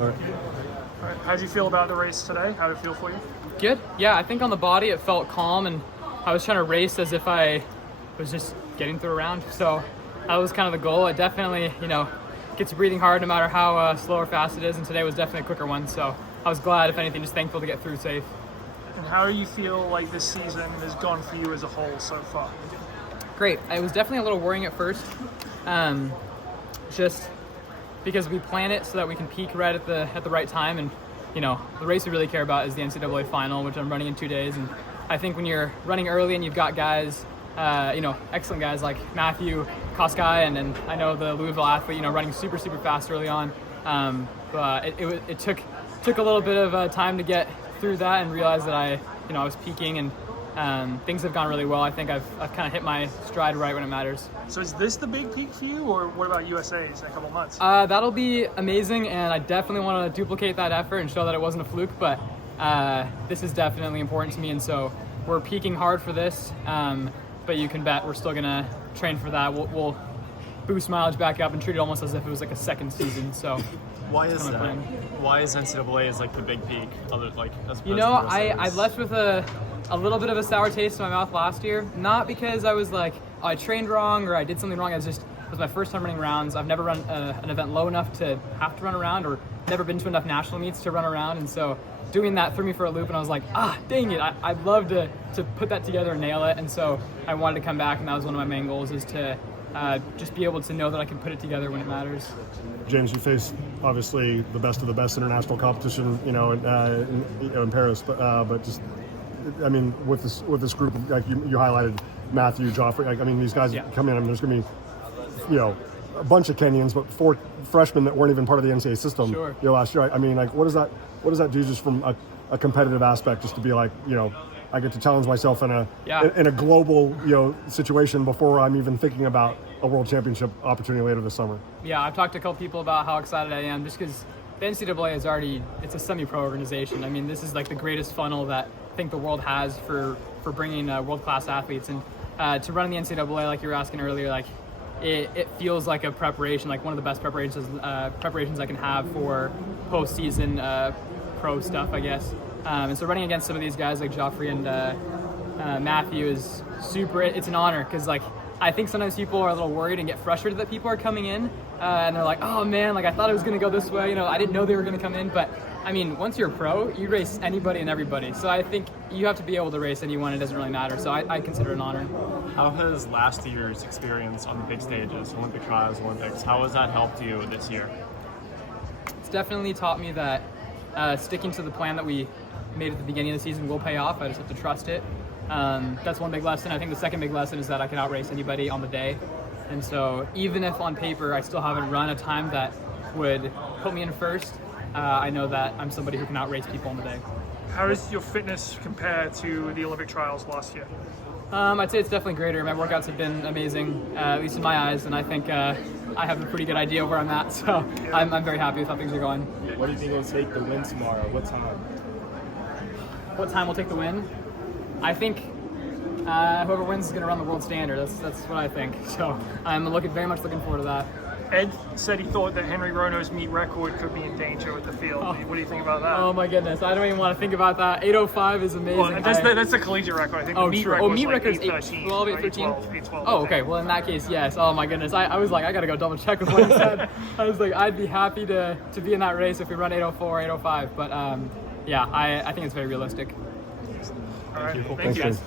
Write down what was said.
All right. All right. How did you feel about the race today? How did it feel for you? Good. Yeah, I think on the body it felt calm, and I was trying to race as if I was just getting through a round. So that was kind of the goal. It definitely, gets you breathing hard no matter how slow or fast it is, and today was definitely a quicker one. So I was glad, if anything, just thankful to get through safe. And how do you feel like this season has gone for you as a whole so far? Great. It was definitely a little worrying at first, just because we plan it so that we can peak right at the right time. And the race we really care about is the NCAA final, which I'm running in 2 days. And I think when you're running early and you've got guys, excellent guys like Matthew, Koskai, and I know the Louisville athlete, running super fast early on. But it took a little bit of time to get through that and realize that I was peaking, and things have gone really well. I think I've kind of hit my stride right when it matters. So is this the big peak for you, or what about USA's in a couple months? That'll be amazing, and I definitely want to duplicate that effort and show that it wasn't a fluke, but this is definitely important to me, and so we're peaking hard for this, but you can bet we're still going to train for that. We'll boost mileage back up and treat it almost as if it was like a second season. So Why is that? Why is NCAA is like the big peak? I left with a little bit of a sour taste in my mouth last year. Not because I was like, I trained wrong or I did something wrong. It was my first time running rounds. I've never run an event low enough to have to run around, or never been to enough national meets to run around. And so doing that threw me for a loop, and I was like, dang it. I'd love to put that together and nail it. And so I wanted to come back, and that was one of my main goals, is to just be able to know that I can put it together when it matters. James, you faced obviously the best of the best international competition, in Paris, but just, I mean, with this group, like you highlighted Matthew, Joffrey. These guys come in. There's going to be, a bunch of Kenyans, but 4 freshmen that weren't even part of the NCAA system. Sure. Last year. What does that do just from a competitive aspect, just to be like, I get to challenge myself in a global situation before I'm even thinking about a world championship opportunity later this summer. Yeah, I've talked to a couple people about how excited I am, just because the NCAA it's a semi-pro organization. This is like the greatest funnel that I think the world has for bringing world-class athletes, and to run in the NCAA, like you were asking earlier, like it feels like a preparation, like one of the best preparations I can have for postseason pro stuff, I guess. And so running against some of these guys like Joffrey and Matthew is super. It's an honor, because I think sometimes people are a little worried and get frustrated that people are coming in, and they're like, oh man, I thought it was going to go this way. I didn't know they were going to come in. But once you're a pro, you race anybody and everybody. So I think you have to be able to race anyone. It doesn't really matter. So I consider it an honor. How has last year's experience on the big stages, Olympic trials, Olympics, how has that helped you this year? It's definitely taught me that sticking to the plan that we made at the beginning of the season will pay off. I just have to trust it. That's one big lesson. I think the second big lesson is that I can outrace anybody on the day. And so even if on paper I still haven't run a time that would put me in first, I know that I'm somebody who can outrace people on the day. How does your fitness compare to the Olympic trials last year? I'd say it's definitely greater. My workouts have been amazing, at least in my eyes, and I think I have a pretty good idea of where I'm at. So I'm very happy with how things are going. What do you think will take the win tomorrow? What time? What time will take the win? I think whoever wins is going to run the world standard. That's what I think. So I'm very much looking forward to that. Ed said he thought that Henry Rono's meet record could be in danger with the field. What do you think about that? Oh my goodness, I don't even want to think about that. 8:05 is amazing. Well, that's the collegiate record. I think the meet record is 8:13. 8:12. Oh, okay. Well, in that case, yes. Oh my goodness, I was like, I gotta go double check with what he said. I was like, I'd be happy to be in that race if we run 8:04, 8:05. But I think it's very realistic. All right, Thank you. guys.